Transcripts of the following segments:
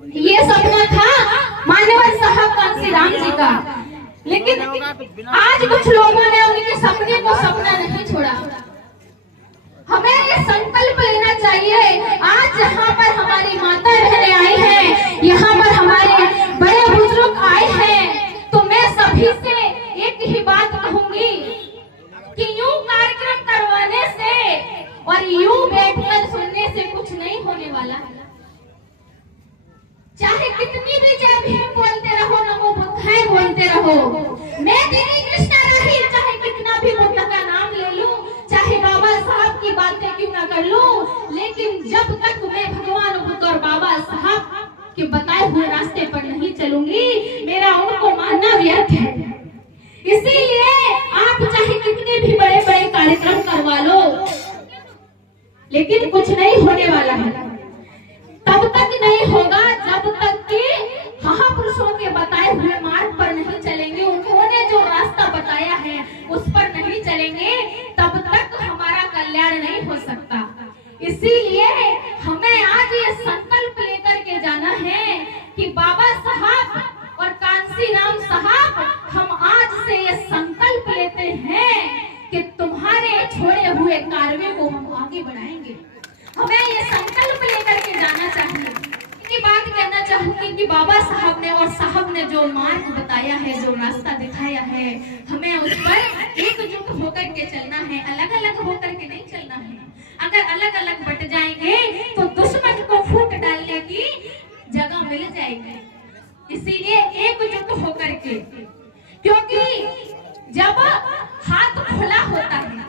ये सपना था मान्यवर साहब कांसी राम जी का, लेकिन आज कुछ लोगों ने उनके सपने को सपना नहीं छोड़ा। हमें ये संकल्प लेना चाहिए, आज जहाँ पर हमारी माता बहनें आई हैं, यहाँ पर हमारे बड़े बुजुर्ग आए हैं, तो मैं सभी से एक ही बात कहूंगी कि यूं कार्यक्रम करवाने से और यूं बैठकर सुनने से कुछ नहीं होने वाला है। चाहे कितनी भी जय भीम बोलते रहो, नमो बुद्धाय बोलते रहो, मैं दीदी कृष्णा रही, चाहे कितना भी बुद्ध का नाम ले लूं, चाहे बाबा साहब की बातें क्यों ना कर लूं, लेकिन जब तक मैं भगवान बुद्ध और बाबा साहब के बताए हुए रास्ते पर नहीं चलूंगी, मेरा उनको मानना व्यर्थ है। इसीलिए आप चाहे कितने भी बड़े बड़े कार्यक्रम करवा लो, लेकिन कुछ नहीं होने वाला है। तब तक नहीं होगा जब तक कि महापुरुषों के बताए हुए मार्ग पर नहीं चलेंगे, उन्होंने जो रास्ता बताया है उस पर नहीं चलेंगे, तब तक हमारा कल्याण नहीं हो सकता। इसीलिए हमें आज ये संकल्प लेकर के जाना है कि बाबा साहब और कांसी राम साहब, हम आज से ये संकल्प लेते हैं कि तुम्हारे छोड़े हुए कार्यों को हम आगे बढ़ाएंगे। हमें ये संकल्प लेकर के जाना चाहिए। की बात कहना चाहूंगी कि बाबा साहब ने और साहब ने जो मार्ग बताया है, जो रास्ता दिखाया है, हमें उस पर एकजुट होकर के चलना है, अलग अलग होकर के नहीं चलना है। अगर अलग अलग बट जाएंगे तो दुश्मन को फूट डालने की जगह मिल जाएगी। इसीलिए एकजुट होकर के, क्योंकि जब हाथ खुला होता है,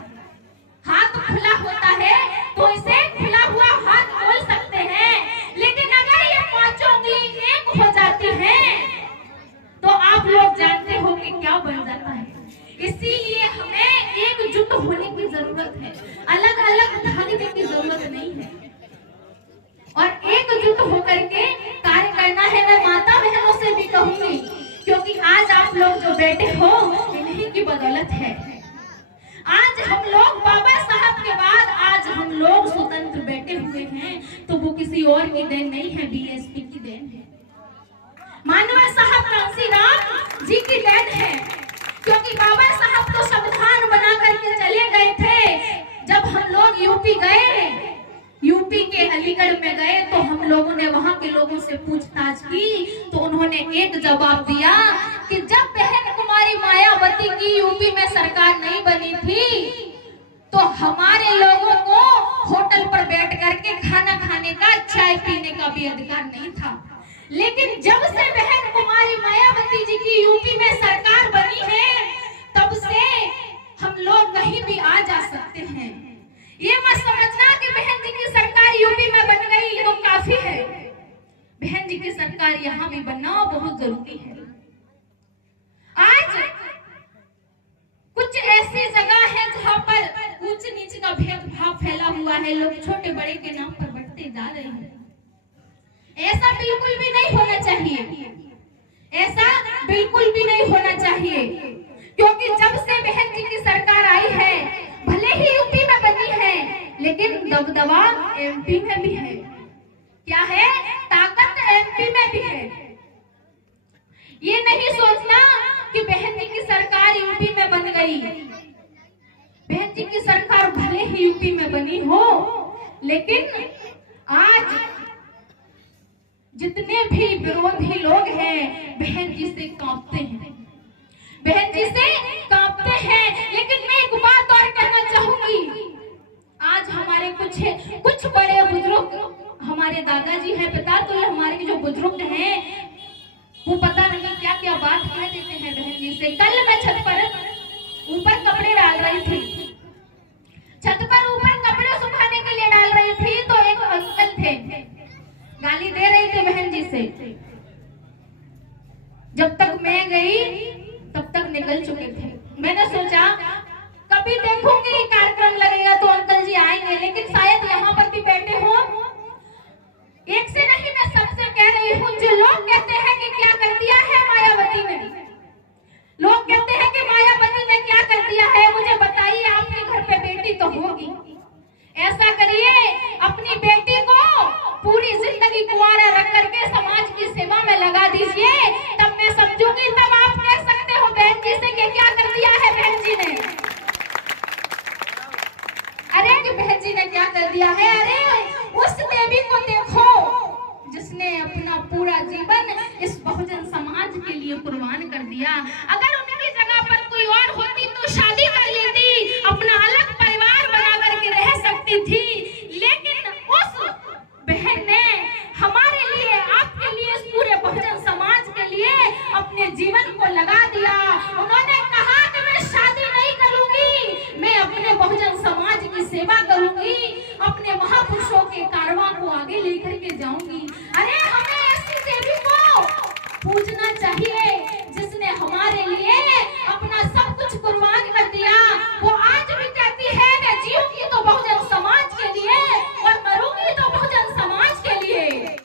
हाथ खुला होता है तो इसे खुला हुआ हाथ बोल सकते हैं, लेकिन अगर ये पांचों उंगली एक हो जाती हैं तो आप लोग जानते हो कि क्या बन जाता है। इसीलिए हमें एकजुट होने की जरूरत है, अलग अलग भागने की जरूरत नहीं है, और एकजुट होकर के कार्य करना है। मैं माता बहनों से भी कहूंगी, क्योंकि आज आप लोग जो बैठे हो इन्हीं की बदौलत है। आज हम लोग बाबा साहब के बाद आज हम लोग स्वतंत्र बैठे हुए हैं, तो वो किसी और की देन नहीं है, बीएसपी की देन है, मानवर साहब कांसी राम जी की देन है। क्योंकि बाबा साहब तो संविधान बना करके चले गए थे। जब हम लोग यूपी गए, यूपी के अलीगढ़ में गए, तो हम लोगों ने वहां के लोगों से पूछताछ की, तो उन्होंने एक जवाब दिया कि जब बहन कुमारी मायावती की यूपी में सरकार नहीं बनी थी, तो हमारे लोगों को होटल पर बैठ करके खाना खाने का, चाय पीने का भी अधिकार नहीं था। लेकिन जब से बहन कुमारी मायावती जी की यूपी में सरकार बनी है, तब से हम लोग कहीं भी आ जा सकते हैं। ये मत समझना कि बहन जी की सरकार यूपी में बन गई तो काफी है, बहन जी की सरकार यहाँ भी बनना बहुत जरूरी है। आज कुछ ऐसी जगह है जहाँ पर ऊंच नीच का भेदभाव फैला हुआ है, लोग छोटे बड़े के नाम पर बढ़ते जा रहे हैं। ऐसा बिल्कुल भी नहीं होना चाहिए, ऐसा बिल्कुल भी नहीं होना चाहिए, क्योंकि जब से बहन जी की सरकार आई है, भले ही यूपी में बनी है, लेकिन दबदबा एमपी में भी है। क्या है? ताकत एमपी में भी है। ये नहीं सोचना कि बहन जी की सरकार यूपी में बन गई। बहन जी की सरकार भले ही यूपी में बनी हो, लेकिन आज जितने भी विरोधी लोग हैं बहन जी से कांपते हैं, बहन जी से कांपते हैं। लेकिन मैं एक बात और कहना चाहूंगी, आज हमारे कुछ बड़े बुजुर्ग, हमारे दादाजी हैं, पिता तो हमारे जो बुजुर्ग हैं वो पता नहीं क्या क्या बात कह देते हैं बहन जी से। कल मैं छत पर ऊपर कपड़े डाल रही थी, छत पर ऊपर कपड़े सुखाने के लिए डाल रही थी, तो एक अंकल थे, गाली दे रहे थे बहन जी से। जब तक मैं गई तब तक निकल चुके थे। मैंने सोचा कभी देखूंगी कार्यक्रम लगेगा तो अंकल जी आएंगे, लेकिन शायद यहाँ पर भी बैठे हो। एक से नहीं, मैं सबसे कह रही हूँ, जो लोग कहते हैं कि क्या कर दिया है मायावती ने, लोग कहते हैं कि मायावती ने क्या कर दिया है, मुझे बताइए। आपके घर पे बेटी तो होगी, ऐसा करिए अपनी बेटी को पूरी जिंदगी कुंवारा रख करके समाज कुर्बान कर दिया। अगर